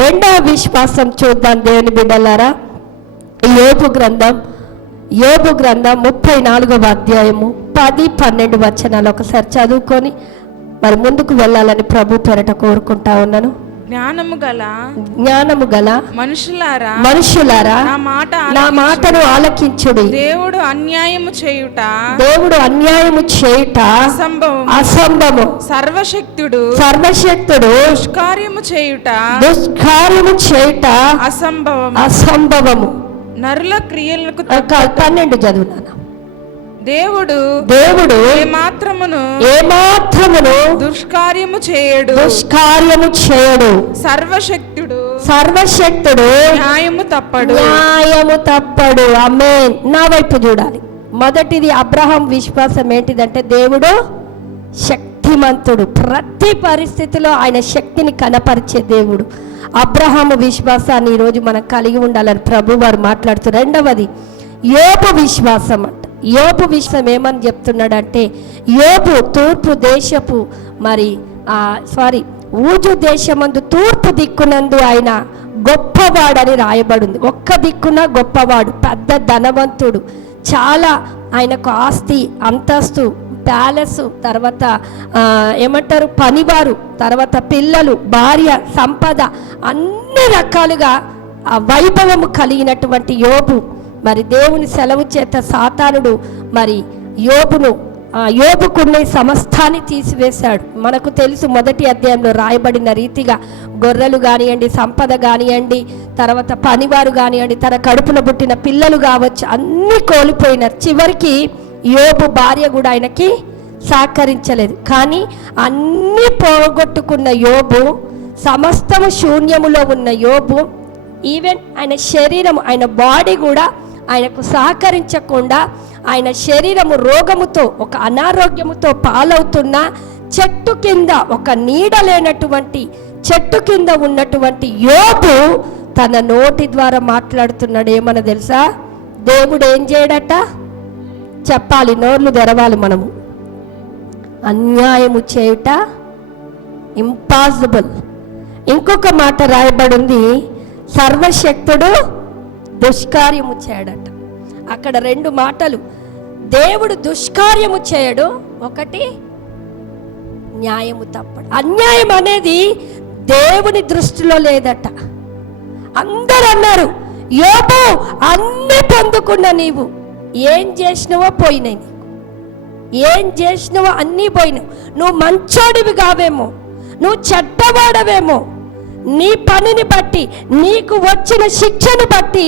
రెండవ విశ్వాసం చూద్దాం దేవుని బిడ్డలారా. యోబు గ్రంథం 34వ అధ్యాయము 10-12 వచనాలు ఒకసారి చదువుకొని మరి ముందుకు వెళ్ళాలని ప్రభు పేరట కోరుకుంటా ఉన్నాను. జ్ఞానము గల మనుషులారా నా మాటను ఆలకించుడి. దేవుడు అన్యాయము చేయుట అసంభవము. సర్వశక్తుడు దుష్కార్యము చేయుట అసంభవము. నరుల క్రియలకు 12 చదువునాను. దేవుడు ఏమాత్రమును దుష్కార్యము చేయడు. సర్వశక్తుడు న్యాయము తప్పడు. ఆమేన్. నా వైపు చూడాలి. మొదటిది అబ్రహాం విశ్వాసం ఏంటిదంటే దేవుడు శక్తిమంతుడు, ప్రతి పరిస్థితిలో ఆయన శక్తిని కనపరిచే దేవుడు. అబ్రహాము విశ్వాసాన్ని ఈరోజు మనం కలిగి ఉండాలని ప్రభు వారు మాట్లాడుతూ. రెండవది యోబు విశ్వాసం అంట. యోబు విశ్వాసం ఏమని చెప్తున్నాడంటే, యోబు తూర్పు దేశపు ఊజు దేశమందు తూర్పు దిక్కునందు ఆయన గొప్పవాడని రాయబడింది. ఒక్క దిక్కున గొప్పవాడు, పెద్ద ధనవంతుడు, చాలా ఆయనకు ఆస్తి అంతస్తు, ప్యాలెస్, తర్వాత ఏమంటారు పనివారు, తర్వాత పిల్లలు, భార్య, సంపద, అన్ని రకాలుగా ఆ వైభవము కలిగినటువంటి యోబు. మరి దేవుని సెలవు చేత సాతానుడు మరి యోబుకున్న సమస్తాన్ని తీసివేశాడు. మనకు తెలుసు, మొదటి అధ్యాయంలో రాయబడిన రీతిగా గొర్రెలు కానివ్వండి, సంపద కానివ్వండి, తర్వాత పనివారు కానివ్వండి, తన కడుపున పుట్టిన పిల్లలు కావచ్చు, అన్నీ కోల్పోయినారు. చివరికి యోబు భార్య కూడా ఆయనకి సహకరించలేదు. కానీ అన్నీ పోగొట్టుకున్న యోబు, సమస్తము శూన్యములో ఉన్న యోబు, ఈవెన్ ఆయన శరీరం, ఆయన బాడీ కూడా ఆయనకు సహకరించకుండా, ఆయన శరీరము రోగముతో, ఒక అనారోగ్యముతో పాలవుతున్న చెట్టు కింద, ఒక నీడ లేనటువంటి చెట్టు కింద ఉన్నటువంటి యోబు తన నోటి ద్వారా మాట్లాడుతున్నాడు. ఏమన్నా తెలుసా? దేవుడు ఏం చేయడట చెప్పాలి, నోర్లు తెరవాలి మనము. అన్యాయము చేయుట ఇంపాసిబుల్. ఇంకొక మాట రాయబడింది, సర్వశక్తుడు దుష్కార్యము చేయడట. అక్కడ 2 మాటలు. దేవుడు దుష్కార్యము చేయడు, ఒకటి న్యాయము తప్పడు. అన్యాయం అనేది దేవుని దృష్టిలో లేదట. అందరూ అన్నారు, యోబు అన్ని పొందుకున్న నీవు ఏం చేసినవో పోయినాయి, ఏం చేసినవో అన్నీ పోయినావు. నువ్వు మంచోడివి కావేమో, నువ్వు చెడ్డవాడవేమో, నీ పనిని బట్టి, నీకు వచ్చిన శిక్షను బట్టి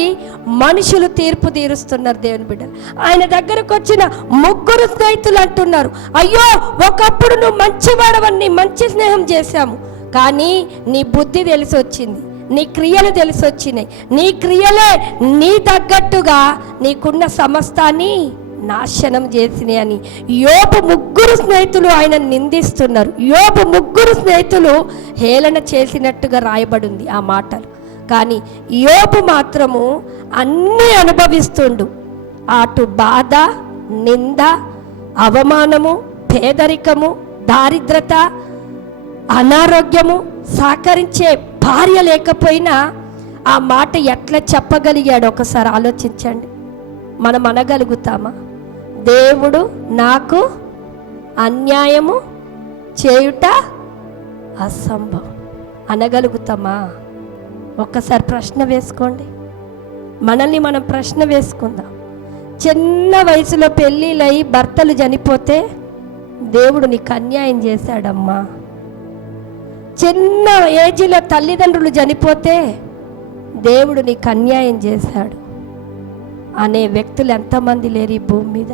మనుషులు తీర్పు తీరుస్తున్నారు. దేవుని బిడ్డలు, ఆయన దగ్గరకు వచ్చిన 3 స్నేహితులు అంటున్నారు, అయ్యో ఒకప్పుడు నువ్వు మంచివాడవని మంచి స్నేహం చేశాము, కానీ నీ బుద్ధి తెలిసి వచ్చింది, నీ క్రియలు తెలిసి వచ్చినాయి, నీ క్రియలే నీ తగ్గట్టుగా నీకున్న సమస్తాన్ని నాశనం చేసినాయి అని యోబు 3 స్నేహితులు ఆయన నిందిస్తున్నారు. యోబు 3 స్నేహితులు హేళన చేసినట్టుగా రాయబడింది ఆ మాటలు. కానీ యోబు మాత్రము అన్నీ అనుభవిస్తుండు. అటు బాధ, నింద, అవమానము, పేదరికము, దారిద్రత, అనారోగ్యము, సహకరించే భార్య లేకపోయినా ఆ మాట ఎట్లా చెప్పగలిగాడు ఒకసారి ఆలోచించండి. మనం అనగలుగుతామా? దేవుడు నాకు అన్యాయము చేయుట అసంభవం అనగలుగుతామా? ఒక్కసారి ప్రశ్న వేసుకోండి. మనల్ని మనం ప్రశ్న వేసుకుందాం. చిన్న వయసులో పెళ్ళిళ్ళై భర్తలు చనిపోతే దేవుడు నీకు అన్యాయం చేశాడమ్మా. చిన్న ఏజ్లో తల్లిదండ్రులు చనిపోతే దేవుడు నీకు అన్యాయం చేశాడు అనే వ్యక్తులు ఎంతమంది లేరు ఈ భూమి మీద?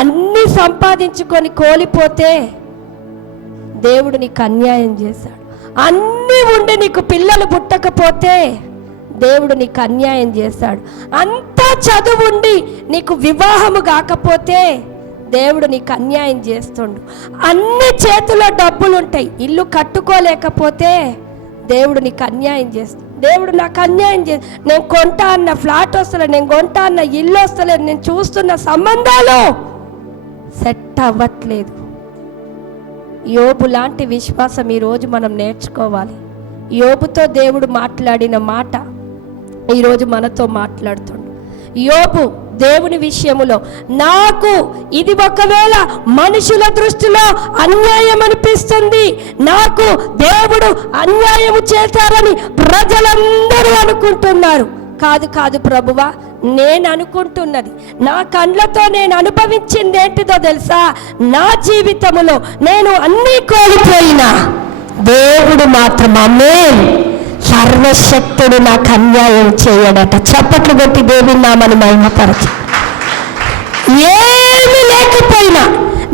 అన్నీ సంపాదించుకొని కోల్పోతే దేవుడు నీకు అన్యాయం చేశాడు. అన్నీ ఉండి నీకు పిల్లలు పుట్టకపోతే దేవుడు నీకు అన్యాయం చేశాడు. అంతా చదువు ఉండి నీకు వివాహము కాకపోతే దేవుడు నీకు అన్యాయం చేస్తుండు. అన్ని చేతిలో డబ్బులు ఉంటాయి, ఇల్లు కట్టుకోలేకపోతే దేవుడు నీకు అన్యాయం చేస్తాడు. దేవుడు నాకు అన్యాయం చేసి, నేను కొంటా అన్న ఫ్లాట్ వస్తలేదు, నేను కొంటా అన్న ఇల్లు వస్తలేదు, నేను చూస్తున్న సంబంధాలు సెట్ అవ్వట్లేదు. యోబు లాంటి విశ్వాసం ఈరోజు మనం నేర్చుకోవాలి. యోబుతో దేవుడు మాట్లాడిన మాట ఈరోజు మనతో మాట్లాడుతుండు. యోబు దేవుని విషయములో, నాకు ఇది ఒకవేళ మనుషుల దృష్టిలో అన్యాయం అనిపిస్తుంది, నాకు దేవుడు అన్యాయము చేశారని ప్రజలందరూ అనుకుంటున్నారు. కాదు కాదు ప్రభువా, నేను అనుకుంటున్నది, నా కండ్లతో నేను అనుభవించింది ఏంటిదో తెలుసా? నా జీవితములో నేను అన్నీ కోల్పోయినా దేవుడు మాత్రం ఆమేన్, సర్వశక్తుడు నాకు అన్యాయం చేయడట. చప్పట్లు కొట్టి దేవుని నామమును మహిమపరచు. ఏమి లేకపోయినా,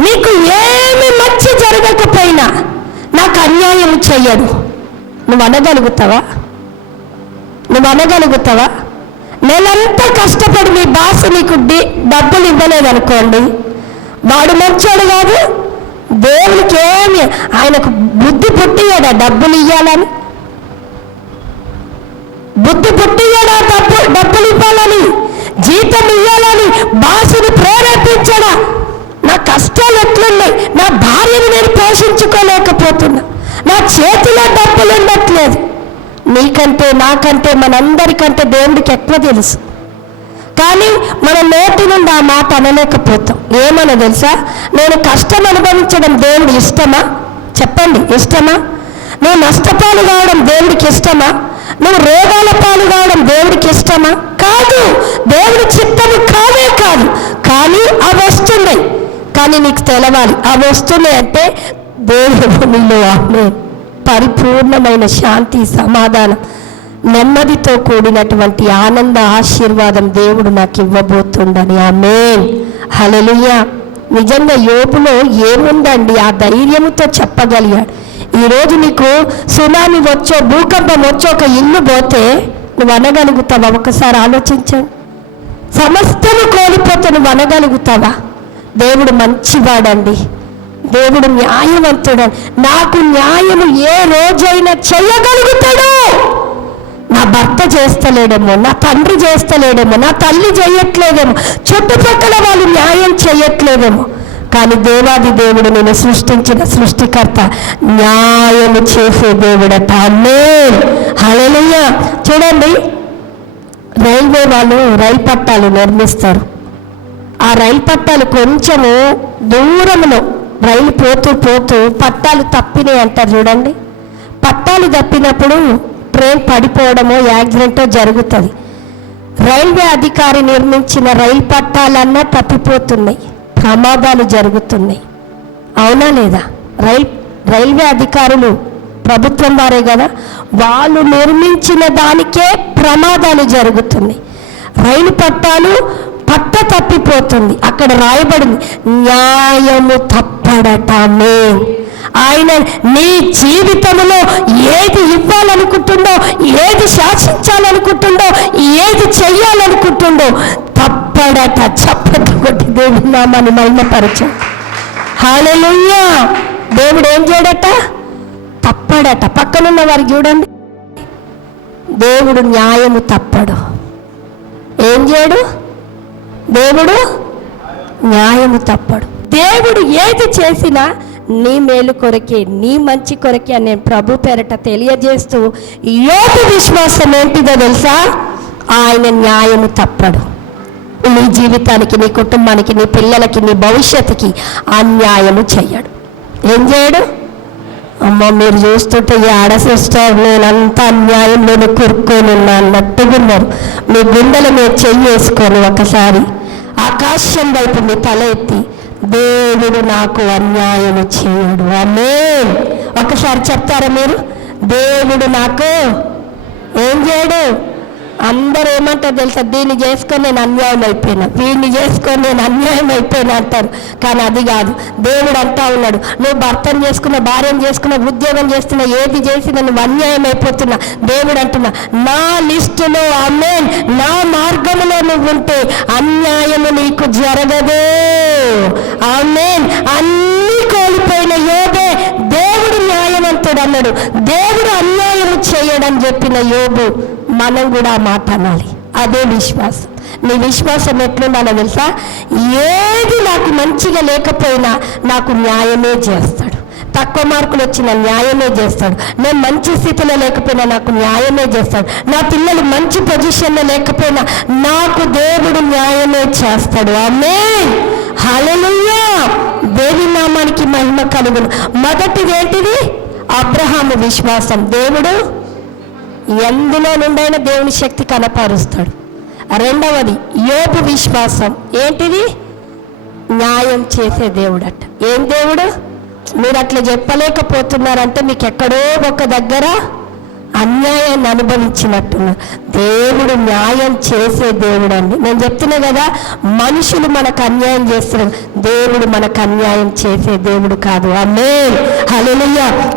నీకు ఏమి మంచి జరగకపోయినా నాకు అన్యాయం చెయ్యడు. నువ్వు అనగలుగుతావా? నువ్వు అనగలుగుతావా? నేనంతా కష్టపడి మీ బాస్ నీకు డబ్బులు ఇవ్వలేదనుకోండి, వాడు మంచోడు కాదు, దేవునికి ఏమి ఆయనకు బుద్ధి పుట్టియడా డబ్బులు ఇవ్వాలని? బుద్ధి పుట్టియడా డబ్బులు ఇవ్వాలని, జీతం ఇవ్వాలని బాసుని ప్రేరేపించడా? నా కష్టాలు ఎట్లున్నాయి, నా భార్యను నేను పోషించుకోలేకపోతున్నా, నా చేతిలో డబ్బులు ఉండట్లేదు. నీకంటే నాకంటే మనందరికంటే దేవుడికి ఎక్కువ తెలుసు. కానీ మన నోటి నుండి ఆ మాట అనలేకపోతాం. ఏమన్నా తెలుసా? నేను కష్టం అనుభవించడం దేవుడు ఇష్టమా? చెప్పండి, ఇష్టమా? నువ్వు నష్టపాలు కావడం దేవుడికి ఇష్టమా? నువ్వు రోగాల పాలు కావడం దేవుడికి ఇష్టమా? కాదు, దేవుడి చిత్తము కాదే కాదు. కానీ అవి వస్తున్నాయి. కానీ నీకు తెలవాలి, అవి వస్తున్నాయి అంటే దేవుడు నీలో పరిపూర్ణమైన శాంతి, సమాధానం, నెమ్మదితో కూడినటువంటి ఆనంద ఆశీర్వాదం దేవుడు నాకు ఇవ్వబోతుండని. ఆమేన్, హల్లెలూయా. నిజంగా యోబులో ఏముందండి? ఆ ధైర్యంతో చెప్పగలిగాడు. ఈరోజు నీకు సునామీ వచ్చో, భూకంపం వచ్చో, ఒక ఇల్లు పోతే నువ్వు అనగలుగుతావా? ఒకసారి ఆలోచించండి. సమస్తము కోల్పోతే నువ్వు అనగలుగుతావా? దేవుడు మంచివాడండి, దేవుడు న్యాయవంతుడు. నాకు న్యాయము ఏ రోజైనా చేయగలుగుతాడు. నా భర్త చేస్తలేడేమో, నా తండ్రి చేస్తలేడేమో, నా తల్లి చేయట్లేదేమో, చుట్టుపక్కల వాళ్ళు న్యాయం చేయట్లేదేమో, కానీ దేవాది దేవుడు నేను సృష్టించిన సృష్టికర్త న్యాయము చేసే దేవుడట. ఆమేన్, హల్లెలూయా. చూడండి, రైల్వే వాళ్ళు రైలు పట్టాలు నిర్మిస్తారు. ఆ రైలు పట్టాలు కొంచెము దూరంలో రైలు పోతూ పోతూ పట్టాలు తప్పినాయి అంటారు చూడండి. పట్టాలు తప్పినప్పుడు ట్రైన్ పడిపోవడమో యాక్సిడెంటో జరుగుతుంది. రైల్వే అధికారి నిర్మించిన రైలు పట్టాలన్నా తప్పిపోతున్నాయి, ప్రమాదాలు జరుగుతున్నాయి. అవునా లేదా? రైల్వే అధికారులు ప్రభుత్వం వారే కదా, వాళ్ళు నిర్మించిన దానికే ప్రమాదాలు జరుగుతున్నాయి. రైలు పట్టాలు పట్ట తప్పిపోతుంది. అక్కడ రాయబడింది న్యాయము తప్పడటమే. ఆయన నీ జీవితంలో ఏది ఇవ్వాలనుకుంటుండో, ఏది శాసించాలనుకుంటుండో, ఏది చెయ్యాలనుకుంటుండో తప్పడట. చప్పట్లు కొట్టి దేవుని నామాన్ని మహిమపరచు. హల్లెలూయా. దేవుడు ఏం చేయడట? తప్పడట. పక్కనున్న వారికి చూడండి, దేవుడు న్యాయము తప్పడు. ఏం చేయడు? దేవుడు న్యాయము తప్పడు. దేవుడు ఏది చేసినా నీ మేలు కొరకే, నీ మంచి కొరకే అని నేను ప్రభు పేరట తెలియజేస్తూ, యోబు విశ్వాసం ఏంటిదో తెలుసా? ఆయన న్యాయము తప్పడు. నీ జీవితానికి, నీ కుటుంబానికి, నీ పిల్లలకి, నీ భవిష్యత్తుకి అన్యాయము చెయ్యడు. ఏం చేయడు? అమ్మ, మీరు చూస్తుంటే ఈ ఆడ సిస్టర్ నేనంతా అన్యాయం, నేను కూరుకొని ఉన్నా అన్నట్టుగా ఉన్నారు. మీ గుండెలు మీరు చెయ్యేసుకొని ఒకసారి ఆకాశం వైపు మీ తల ఎత్తి, దేవుడు నాకు అన్యాయం చేయడు. ఆమేన్. ఒకసారి చెప్తారా మీరు? దేవుడు నాకు ఏం చేయడు. అందరూ ఏమంటారు తెలుసా? దీన్ని చేసుకొని నేను అన్యాయం అయిపోయినా, వీడిని చేసుకొని నేను అన్యాయం అయిపోయినా అంటారు. కానీ అది కాదు. దేవుడు అంటా ఉన్నాడు, నువ్వు భర్తను చేసుకున్న, భార్యను చేసుకున్న, ఉద్యోగం చేస్తున్నా, ఏది చేసినా నువ్వు అన్యాయం అయిపోతున్నా. దేవుడు అంటున్నా, నా లిస్టులో, ఆమేన్, నా మార్గంలో నువ్వు ఉంటే అన్యాయము నీకు జరగదు. ఆమేన్. అన్నీ కోల్పోయిన యోబే దేవుడు న్యాయవంతుడు అన్నాడు. దేవుడు అన్యాయము చేయడని చెప్పిన యోబు మనం కూడా ఆ మాట అనాలి. అదే విశ్వాసం. నీ విశ్వాసం ఎట్లుండాలో తెలుసా? ఏది నాకు మంచిగా లేకపోయినా నాకు న్యాయమే చేస్తాడు. తక్కువ మార్కులు వచ్చిన న్యాయమే చేస్తాడు. నేను మంచి స్థితిలో లేకపోయినా నాకు న్యాయమే చేస్తాడు. నా పిల్లలు మంచి పొజిషన్లో లేకపోయినా నాకు దేవుడు న్యాయమే చేస్తాడు. ఆమేన్, హల్లెలూయా. దేవుని నామానికి మహిమ కలుగును. మొదటిది ఏంటిది? అబ్రహాము విశ్వాసం. దేవుడు ఎందులో నుండైనా దేవుని శక్తి కనపరుస్తాడు. రెండవది యోబు విశ్వాసం. ఏంటిది? న్యాయం చేసే దేవుడట. ఏం దేవుడు? మీరు అట్లా చెప్పలేకపోతున్నారంటే మీకు ఎక్కడో ఒక దగ్గర అన్యాయాన్ని అనుభవించినట్టున్నారు. దేవుడు న్యాయం చేసే దేవుడు అండి. నేను చెప్తున్నా కదా, మనుషులు మనకు అన్యాయం చేస్తున్నారు, దేవుడు మనకు అన్యాయం చేసే దేవుడు కాదు. ఆమేన్, హల్లెలూయా.